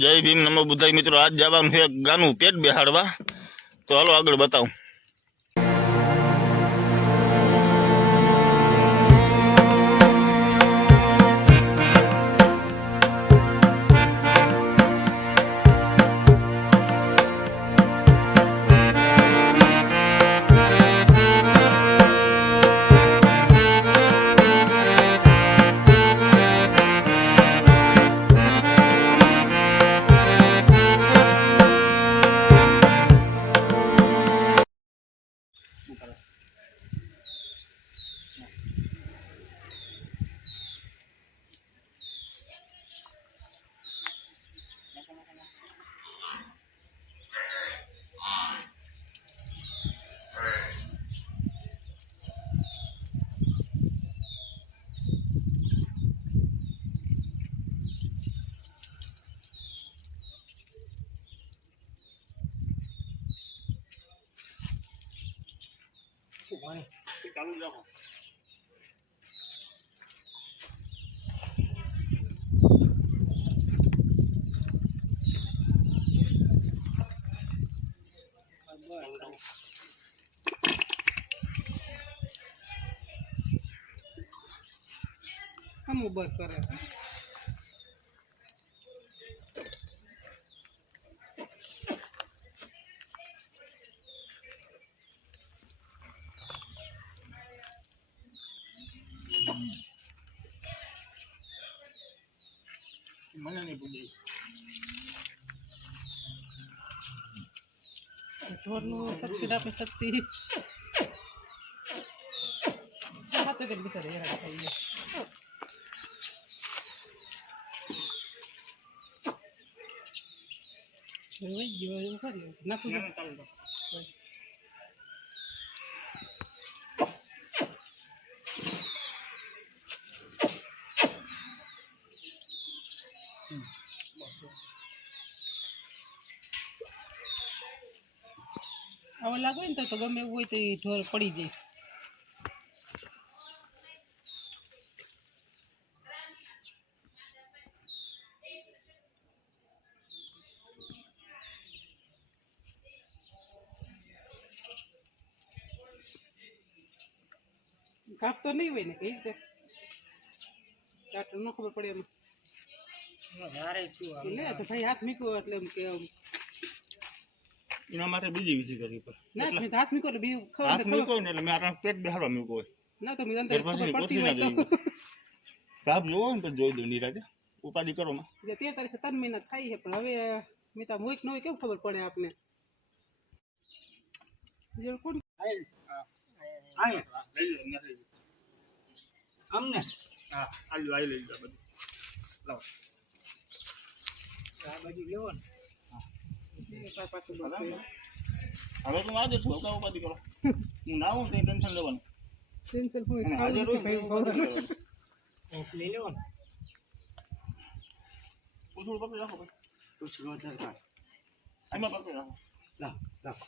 જય ભીમ નમો બુદ્ધાય મિત્રો આજ જવાનું છે ગાનું પેટ બેહાડવા તો હાલો આગળ બતાવું ચાલુ રાખો हम उबर करे મને નહીં પૂછી ઢોરનું શક્તિ આપે શક્તિ હાથે કે બિચારે હેરાન થઈ ગયા વઈ ગયો એવું કરી નાખું ચાલુ આવા લાગે ને તો ગમે એવું હોય તો એ ઢોર પડી જાય કાપતો નહીં હોય ને કઈ રીતે ચાટ ન ખબર પડે એમાં લે તો ભાઈ હાથ મીકો એટલે એમ કે એના માટે બીજી વિધિ કરવી પડે ના મેં હાથ મીકો એટલે બીજું હાથ મૂકો ને એટલે મેં આ પેટ બેહાડવા મૂકો હોય ના તો મેં અંદર ખબર પડતી હોય તો કાપ જોવો ને તો જોઈ દો નિરાજે ઉપાધિ કરો માં 13 તારીખે 3 મહિના થાય છે પણ હવે મેં તો મોઈક ન હોય કેમ ખબર પડે આપને બીજું કોણ અમને હા આલ્યો આઈ લઈ જા બધું લાવ આ બાજુ લેવો ને પાછું હવે તું આજે શું કામ ઉપાધિ કરો હું ના હું તે ટેન્શન લેવાનું ટેન્શન હોય અને હાજર હોય ભાઈ લઈ લેવો ને પૂછડું પકડી રાખો ભાઈ પૂછડું આધાર કાર્ડ આમાં પકડી રાખો લા રાખો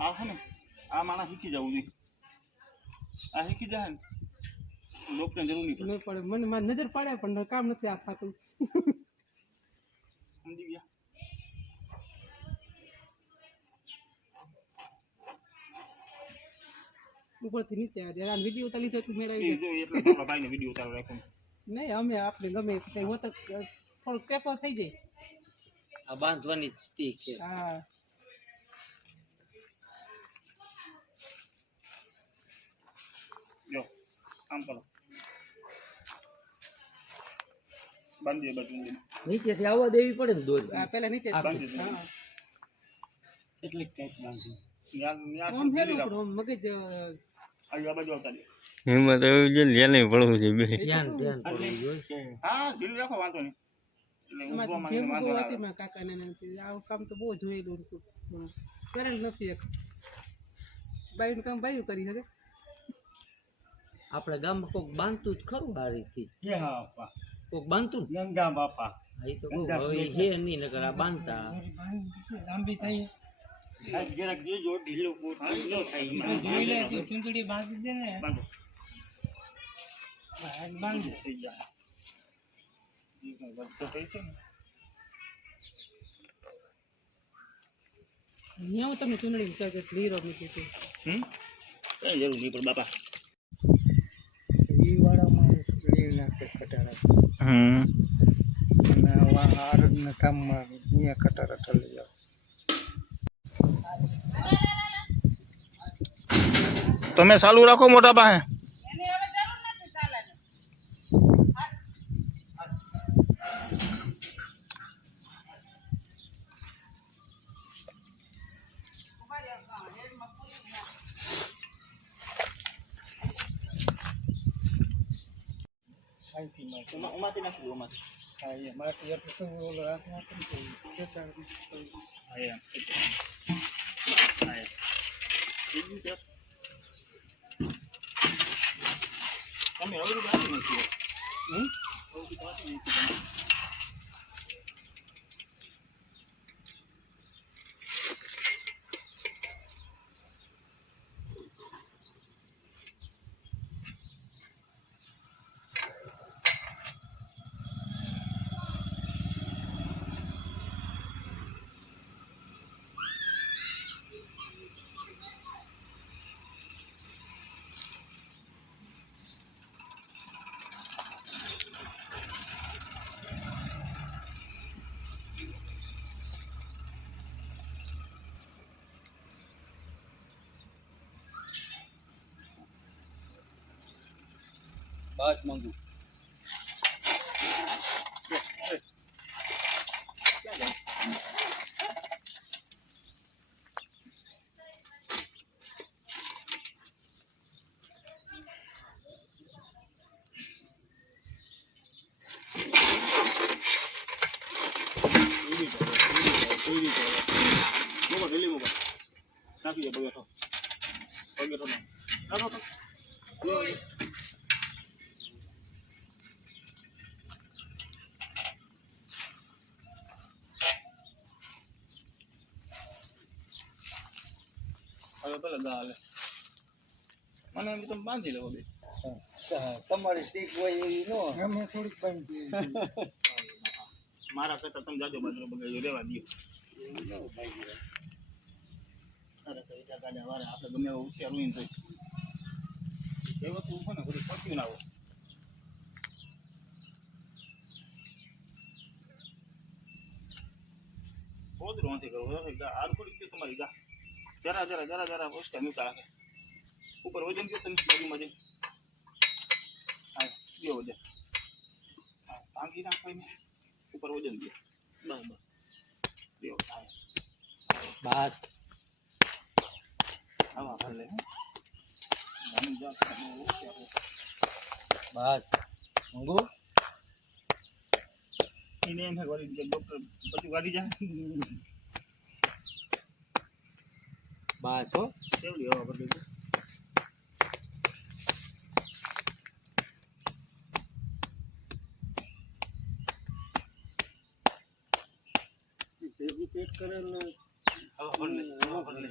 આ હે ને આ માણસ શીખી જવું જોઈએ આ શીખી જાય ને ડોક્ટર જરૂર નહીં ન પડે મને મારી નજર પડે પણ કામ નથી આ થતું સમજી ગયા ઉપરથી નીચે આવે આ વિડીયો ઉતારી લીધો તું મેળવી જો એટલે આપણા ભાઈને વિડીયો ચાલુ રાખો નહીં અમે આપણે ગમે કઈ હોત થોડું ટેકો થઈ જાય આ બાંધવાની સ્ટીક છે હા જો આમ કરો બાંધી બાજુ નીચેથી આવવા દેવી પડે ને દોરી આ પેલા નીચે બાંધી દો. હા એટલી ટાઈટ બાંધી આમ હેલું પણ આમ મગજ આ બાજુ આવતા દે હિંમત એવી છે ને જેને પડવું છે બે ધ્યાન પડવું જોઈએ હા ઢીલ રાખો વાંધો નહીં એટલે ઊંઘવા એમાં માંગે ભેગું વાંધો બહુ ના હતી આવે. મારા કાકાને ને આવું કામ તો બહુ જોયેલું કરેલ નથી એક બાઈનું કામ બાયું કરી શકે આપણે ગામમાં કોઈક બાંધતું જ ખરું આ રીતથી કે હા બાપા કોઈક બાંધતું ને ગંગા બાપા આ તો કહું, હવે ઈ છે નહીં નકર આ બાંધતા લાંબી થઈ આ જરાક જોજો ઢીલો પોટ ન થાય જોઈ લે તું ચૂંટણી બાંધી દે ને બાંધો બાંધી થઈ જાય ઈ કઈ વધતો થઈ છે ને અહીંયા હું તમને ચૂંટણી કે લીરો મૂકી હતી કઈ જરૂર નહીં પણ બાપા ઈ વાળામાં લીર નાખે કટારા અને આરડના કામમાં અહીંયા કટારા ઠલી જાય તમે ચાલુ રાખો મોટા પાસે ઉમાંથી નાખી દો ઉમાંથી હા એ માટી એટલે તો ઓલો હાથમાં ખેંચાણ હા એમ હા એમ બીજું છે તમે અવરું બાકી નથી અવરું બાકી નથી તમે બસ મંગુ નાખી દે બગેઠો બગેઠો નાખો તો હવે પેલા ગા હાલે મને એમ તમે બાંધી લેવો બે તમારી સ્ટીક હોય એવી નો અમે થોડીક બાંધી મારા કરતા તમે જાજો બાજરો બગાડ્યો રેવા દો અરે તો વિચાર કાઢે વારે આપણે ગમે એવો ઉછેર નહીં તો એ વસ્તુ છે ને બધું પચ્યું ના હોય પોદરો નથી કરવો આર થોડીક કે તમારી ગા જરા જરા જરા જરા ઓછા મીઠા રાખે ઉપર વજન કે તમે બાજુમાં જઈ હા દો વજન હા ભાંગી નાખો ને ઉપર વજન દો બરાબર દો હા બસ આવા ભલે બસ મંગુ એને એમ વાળી ડોક્ટર બધું વાળી જાય બસ હો કેવડી હવા બદલી ભેગું પેટ કરેલ હવા ભરલે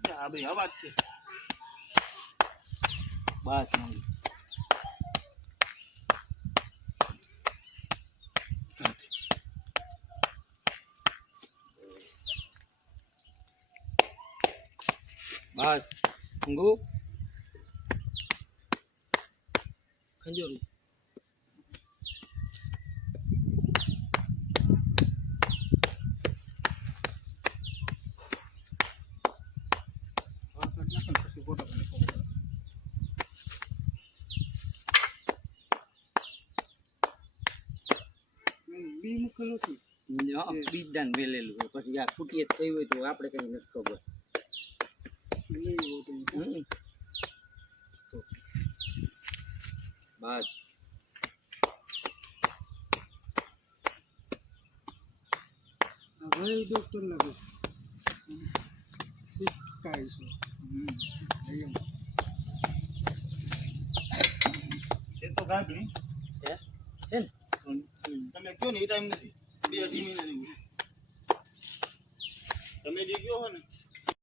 આ ભાઈ હવા જ છે બસ મંગુ બસ મંગુ ખંજોરું બી મૂકેલું હતું બીજદાન વેલેલું હોય પછી આ ખૂટી જ થઈ હોય તો આપણે કઈ નથી ખબર બસ હવે ડોક્ટર લાગે કાંઈ છે એ તો ગાબડી હે ને તમે કયો ને એ ટાઈમ નથી 2 અઢી મહિના જેવું છે. તમે જે કયો હો ને